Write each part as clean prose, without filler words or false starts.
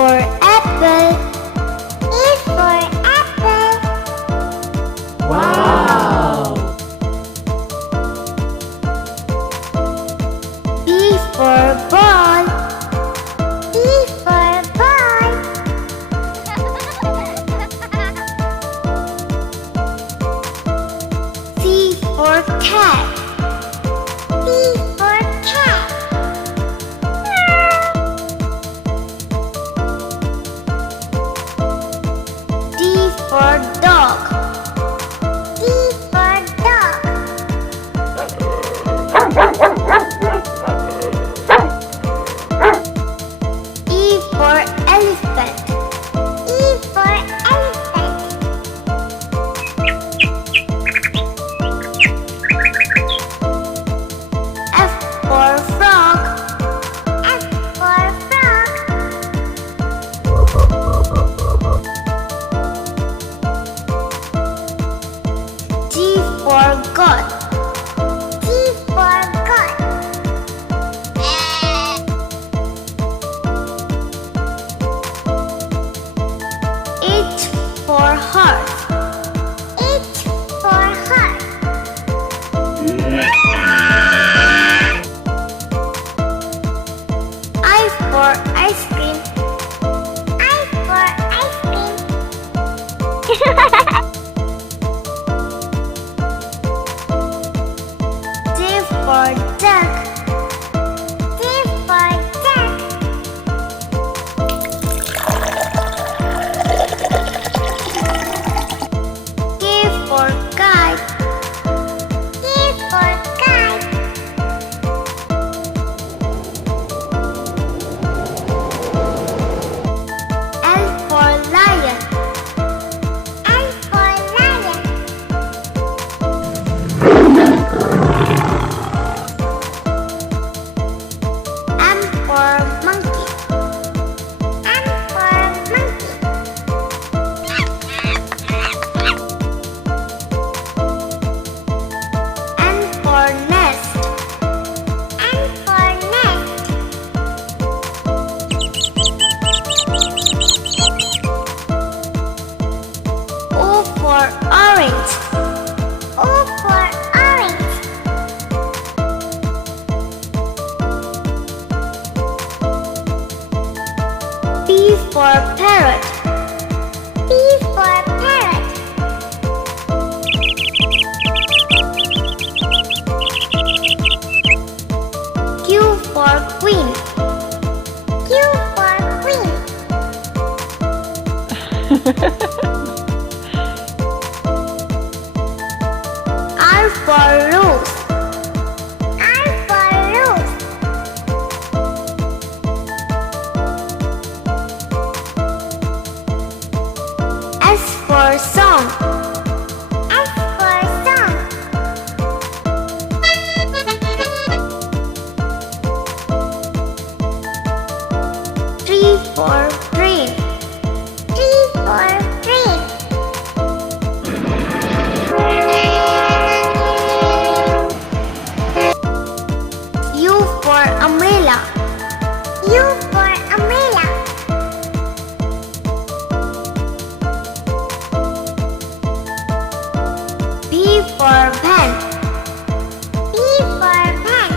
for apple. E for apple. Wow! B for ball. B for ball. C for cat. C for cat. D for dog. D for dog. E for elephant. E for elephant. F for frog. F for frog. G for goat. G for goat. H for horse. H for horse. I for ice cream. I for ice cream. J for duck. J for duck. K for kite. K for kite. L for lion. L for lion. M for monkey. M for monkey. N for nest. N for nest. O for orange. O for orange. P for parrot. P for parrot. Q for queen. Q for queen. R for rose. R for rose. S for song. S for song. T for train. T for train. U for umbrella. U for umbrella. V for van. V for van.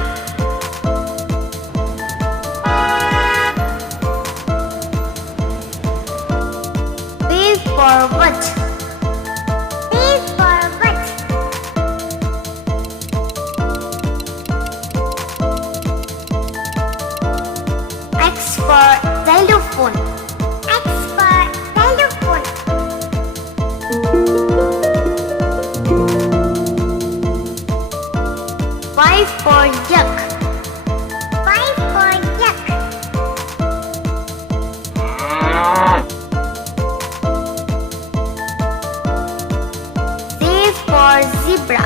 V for what? V for what? X for xylophone. X for xylophone. Y for yuck. Y for yuck. Z for zebra.